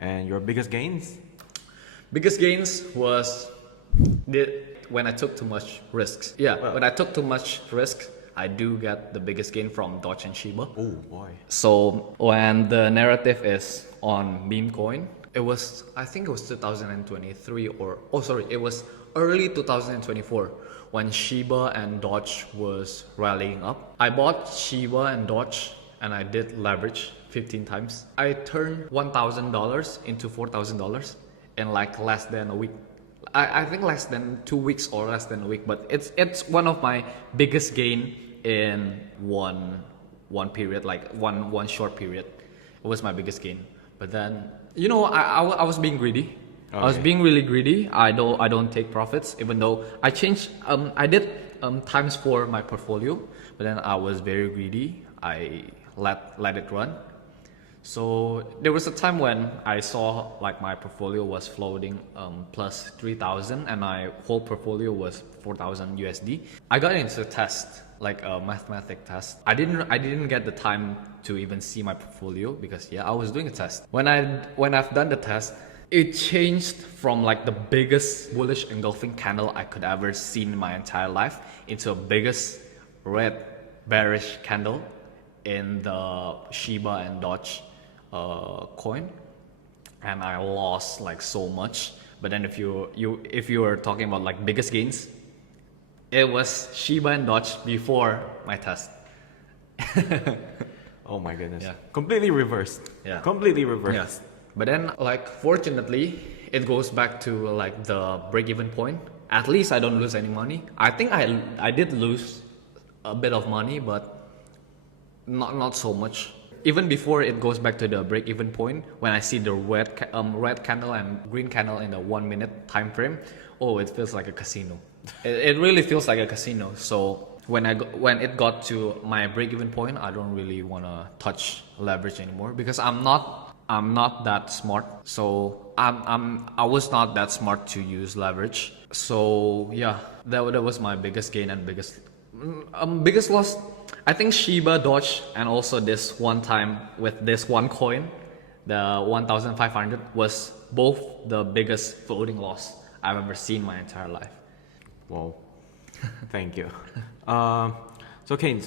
And your biggest gains? Biggest gains was when I took too much risks. When I took too much risk, I do get the biggest gain from Doge and Shiba. Oh boy. So when the narrative is on meme coin, I think it was 2023 it was early 2024 when Shiba and Doge was rallying up. I bought Shiba and Doge and I did leverage 15 times. I turned $1,000 into $4,000 in like less than a week. I think less than 2 weeks or less than a week, but it's one of my biggest gain in one period, like one short period. It was my biggest gain. But then, I was being greedy. Okay. I was being really greedy. I don't take profits, even though I changed. I did times for my portfolio, but then I was very greedy. I let it run. So there was a time when I saw like my portfolio was floating plus 3,000 and my whole portfolio was 4,000 USD. I got into a test, like a mathematic test. I didn't get the time to even see my portfolio because I was doing a test. When I've done the test, it changed from like the biggest bullish engulfing candle I could ever seen in my entire life into a biggest red bearish candle in the Shiba and Doge coin, and I lost like so much. But then if you were talking about like biggest gains, it was Shiba and Doge before my test. Oh my goodness. Yeah. Completely reversed. Yeah. Completely reversed. Yes. But then like fortunately it goes back to like the break-even point. At least I don't lose any money. I think I did lose a bit of money, but not so much. Even before it goes back to the break-even point, when I see the red candle and green candle in the 1 minute time frame, it feels like a casino. It really feels like a casino. So when it got to my break-even point, I don't really want to touch leverage anymore because I'm not that smart. So I was not that smart to use leverage. So that was my biggest gain and biggest loss. I think Shiba, Doge, and also this one time with this one coin, the 1,500 was both the biggest floating loss I've ever seen in my entire life. Wow. Thank you. So Kane,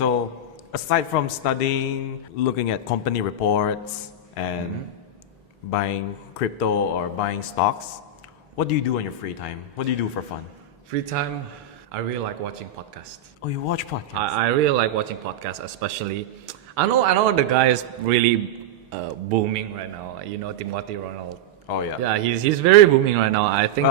aside from studying, looking at company reports and buying crypto or buying stocks, what do you do on your free time? What do you do for fun? Free time, I really like watching podcasts. Oh, you watch podcasts? I really like watching podcasts, especially. I know the guy is really booming right now. Timothy Ronald. Oh yeah. Yeah, he's very booming right now. I think.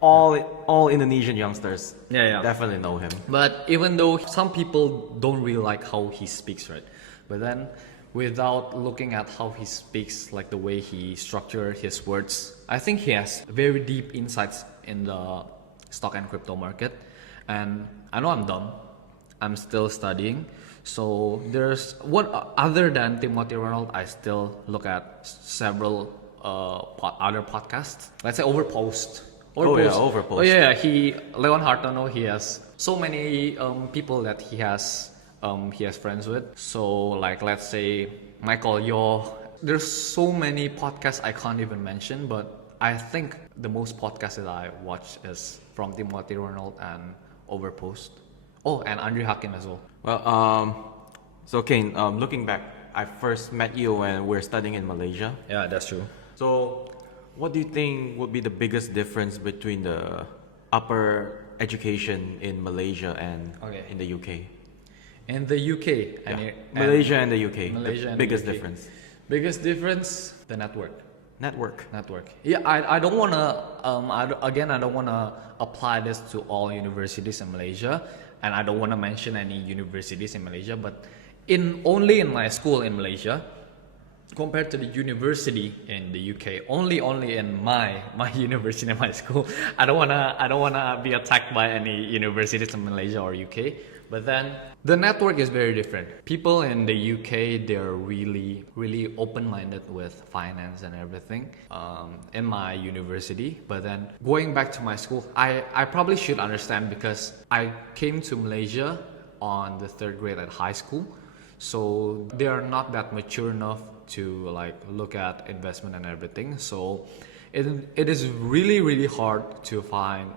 All Indonesian youngsters. Definitely know him. But even though some people don't really like how he speaks, right? But then, without looking at how he speaks, like the way he structured his words, I think he has very deep insights in the stock and crypto market. And I know I'm dumb. I'm still studying. So there's other than Timothy Ronald, I still look at several other podcasts. Let's say Overpost. Overpost. Oh yeah, Leon Hartono. He has so many people that he has friends with. So like let's say Michael Yo. There's so many podcasts I can't even mention, but I think the most podcasts that I watch is from Timothy Ronald and Overpost. Oh, and Andrew Hakim as well. Well, so Kane, looking back, I first met you when we were studying in Malaysia. Yeah, that's true. So, what do you think would be the biggest difference between the upper education in Malaysia and in the UK? In the UK, Malaysia and the UK. Malaysia the biggest difference. Biggest difference, the network. Yeah, I don't wanna I don't wanna apply this to all universities in Malaysia, and I don't wanna mention any universities in Malaysia, but only in my school in Malaysia, compared to the university in the UK, only in my university and my school. I don't wanna be attacked by any universities in Malaysia or UK. But then the network is very different. People in the UK, they're really, really open-minded with finance and everything in my university. But then going back to my school, I probably should understand because I came to Malaysia on the 3rd grade at high school. So they are not that mature enough to like look at investment and everything. So it is really hard to find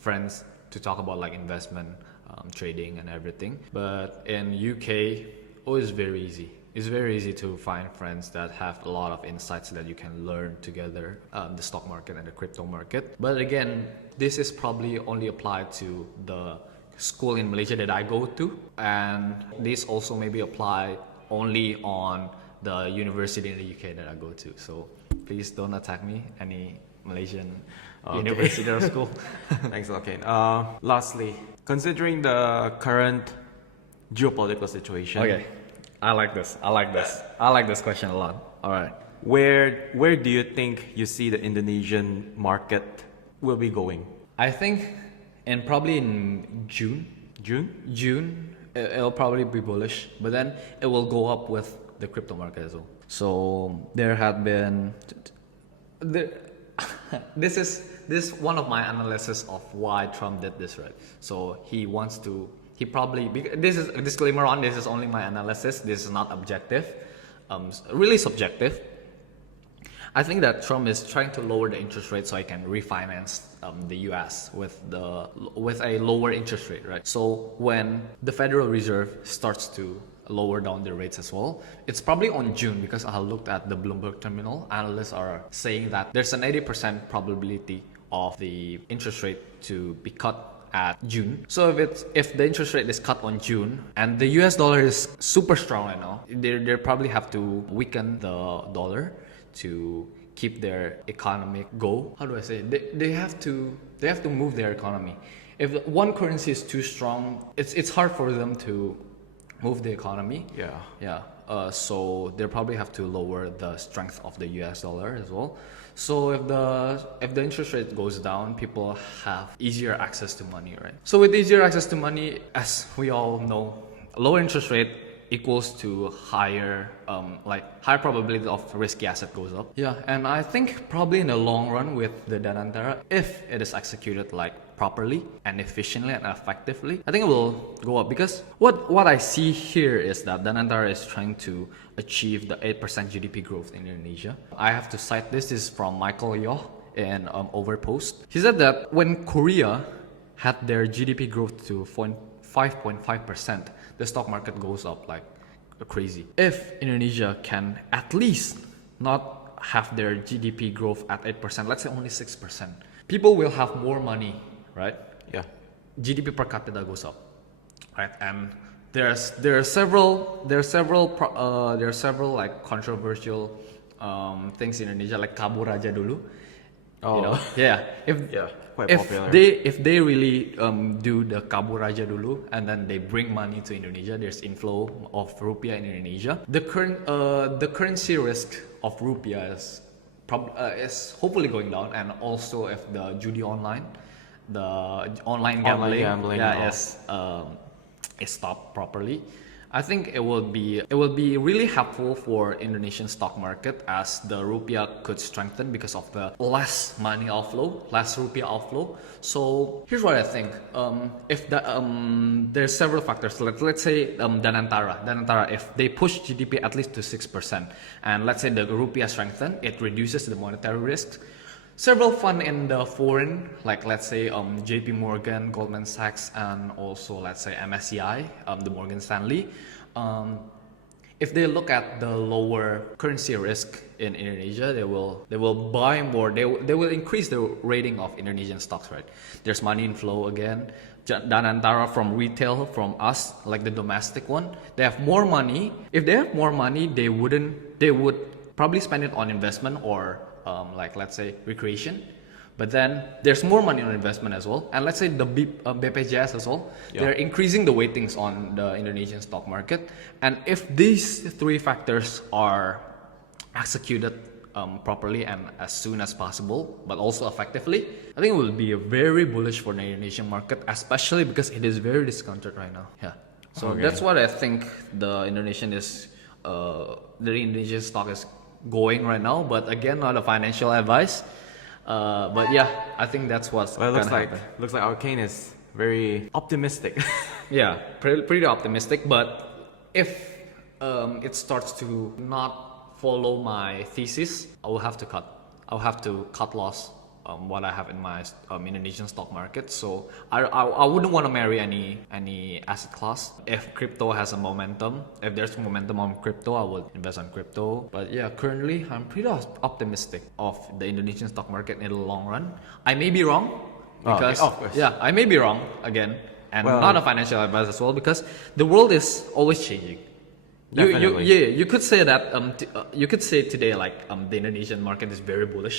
friends to talk about like investment, trading and everything. But in UK, it's very easy. It's very easy to find friends that have a lot of insights that you can learn together, the stock market and the crypto market. But again, this is probably only applied to the school in Malaysia that I go to, and this also maybe apply only on the university in the UK that I go to. So please don't attack me, any Malaysian university or school. Thanks a lot, Kane. Lastly, considering the current geopolitical situation, Okay, I like this question a lot. All right. where do you think you see the Indonesian market will be going? I think probably in June, it'll probably be bullish, but then it will go up with the crypto market as well. So there had been, this is one of my analysis of why Trump did this, right? So he probably, this is a disclaimer on, this is only my analysis, this is not objective, really subjective. I think that Trump is trying to lower the interest rate so he can refinance the US with a lower interest rate, right? So when the Federal Reserve starts to lower down the rates as well, it's probably on June, because I looked at the Bloomberg terminal. Analysts are saying that there's an 80% probability of the interest rate to be cut at June. So if the interest rate is cut on June and the US dollar is super strong right now, they probably have to weaken the dollar to keep their economic go. How do I say it? They have to move their economy. If one currency is too strong, it's hard for them to move the economy. Yeah. So they probably have to lower the strength of the US dollar as well. So if the interest rate goes down, people have easier access to money, right? So with easier access to money, as we all know, lower interest rate equals to higher probability of risky asset goes up. Yeah, and I think probably in the long run with the Danantara, if it is executed like properly and efficiently and effectively, I think it will go up, because what I see here is that Danantara is trying to achieve the 8% GDP growth in Indonesia. I have to cite this is from Michael Yoh in Overpost. He said that when Korea had their GDP growth to 5.5%, the stock market goes up like crazy. If Indonesia can at least not have their GDP growth at 8%, let's say only 6%, people will have more money, right? Yeah. GDP per capita goes up, right? And there are several like controversial things in Indonesia, like kabur aja dulu. Oh. You know? Yeah. Quite popular. If they really do the kabur aja dulu and then they bring money to Indonesia, there's inflow of rupiah in Indonesia. The currency risk of rupiah is hopefully going down, and also if the judi online, the online gambling is stopped properly, I think it will be really helpful for Indonesian stock market, as the rupiah could strengthen because of the less money outflow, less rupiah outflow. So here's what I think. If there's several factors. Let's say Danantara, if they push GDP at least to 6%, and let's say the rupiah strengthen, it reduces the monetary risk. Several funds in the foreign, like let's say JP Morgan, Goldman Sachs, and also let's say MSCI, the Morgan Stanley, if they look at the lower currency risk in Indonesia, they will buy more. They will increase the rating of Indonesian stocks, right? There's money inflow again. Danantara from retail, from us, like the domestic one, they have more money. If they have more money, they would probably spend it on investment or like let's say recreation. But then there's more money on investment as well, and let's say the BPJS as well. Yeah. They're increasing the weightings on the Indonesian stock market, and if these three factors are executed properly and as soon as possible, but also effectively, I think it will be very bullish for the Indonesian market, especially because it is very discounted right now. Yeah, so that's what I think the Indonesian stock is going right now. But again, not a financial advice. But yeah, I think that's what's well, looks like our Kane is very optimistic. Yeah, pretty optimistic. But if it starts to not follow my thesis, I will have to cut. I'll have to cut loss what I have in my Indonesian stock market. So I wouldn't want to marry any asset class. If crypto has a momentum, if there's momentum on crypto, I would invest on crypto. But yeah, currently I'm pretty optimistic of the Indonesian stock market in the long run. I may be wrong because of course. yeah, I may be wrong again, and Well- not a financial advisor as well, because the world is always changing. Definitely. You could say that you could say today like the Indonesian market is very bullish,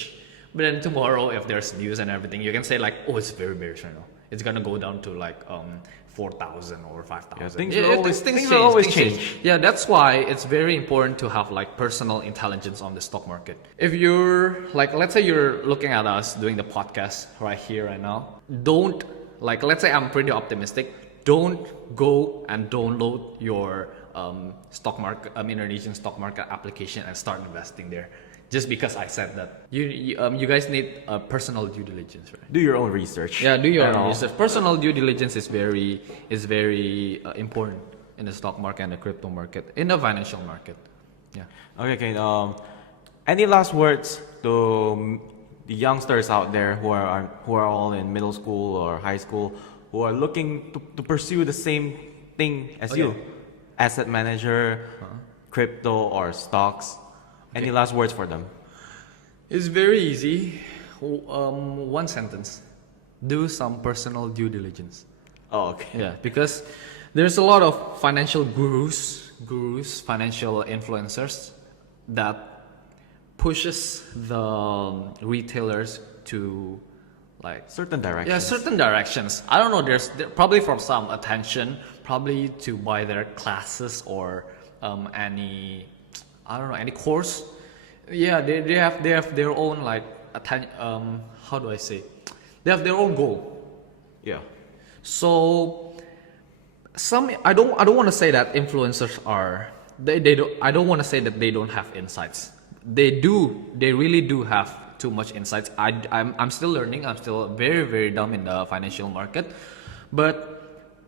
but then tomorrow if there's news and everything, you can say like, oh, it's very bearish right now. It's gonna go down to like 4,000 or 5,000. Yeah, things will always change. Yeah, that's why it's very important to have like personal intelligence on the stock market. If you're like, let's say you're looking at us doing the podcast right here right now, don't like, let's say I'm pretty optimistic. Don't go and download your Indonesian stock market application and start investing there. Just because I said that, you guys need personal due diligence, right? Do your own research. Yeah, do your And own all. research. Personal due diligence is very important in the stock market and the crypto market, in the financial market. Yeah. Okay, Kane. Any last words to the youngsters out there who are all in middle school or high school, who are looking to pursue the same thing as you, asset manager, crypto or stocks? Any last words for them? It's very easy. One sentence. Do some personal due diligence. Oh, okay. Yeah, because there's a lot of financial gurus, financial influencers that pushes the retailers to like Certain directions. yeah, certain directions. I don't know. There's probably from some attention, probably to buy their classes or any, I don't know, any course. Yeah, they have their own like how do I say? They have their own goal. Yeah. So I don't want to say that influencers are they don't, I don't want to say that they don't have insights. They really do have too much insights. I'm still learning. I'm still very dumb in the financial market, but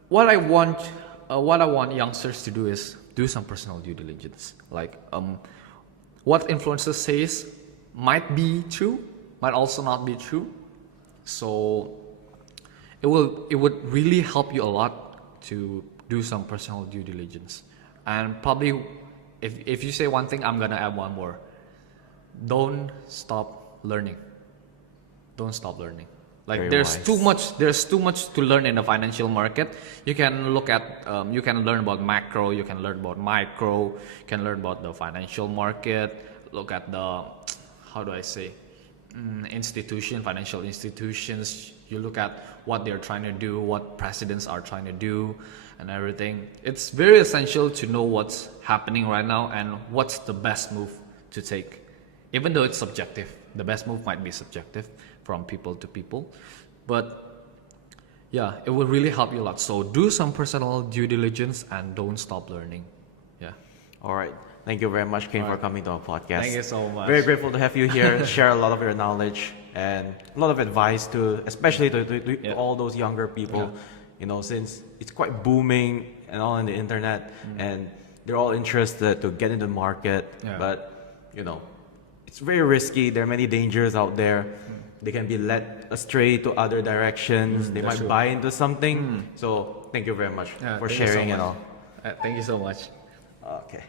what I want youngsters to do is do some personal due diligence. Like what influencers says might be true, might also not be true. So it would really help you a lot to do some personal due diligence. And probably if you say one thing, I'm gonna add one more. Don't stop learning. Don't stop learning. Like Very there's wise. too much to learn in the financial market. You can look at you can learn about macro, you can learn about micro, you can learn about the financial market, look at the, how do I say, financial institutions. You look at what they're trying to do, what presidents are trying to do, and everything. It's very essential to know what's happening right now and what's the best move to take. Even though it's subjective, the best move might be subjective from people to people, but yeah, it will really help you a lot. So do some personal due diligence and don't stop learning. Yeah. All right. Thank you very much, Kane, for coming to our podcast. Thank you so much. Very grateful to have you here, share a lot of your knowledge and a lot of advice to, especially to Yeah. all those younger people. Yeah. You know, since it's quite booming and all on the internet, and they're all interested to get into the market, Yeah. but you know, it's very risky. There are many dangers out there. They can be led astray to other directions. They that's might true. buy into something. So thank you very much Yeah, for thank you so sharing and much. all. Thank you so much. Okay.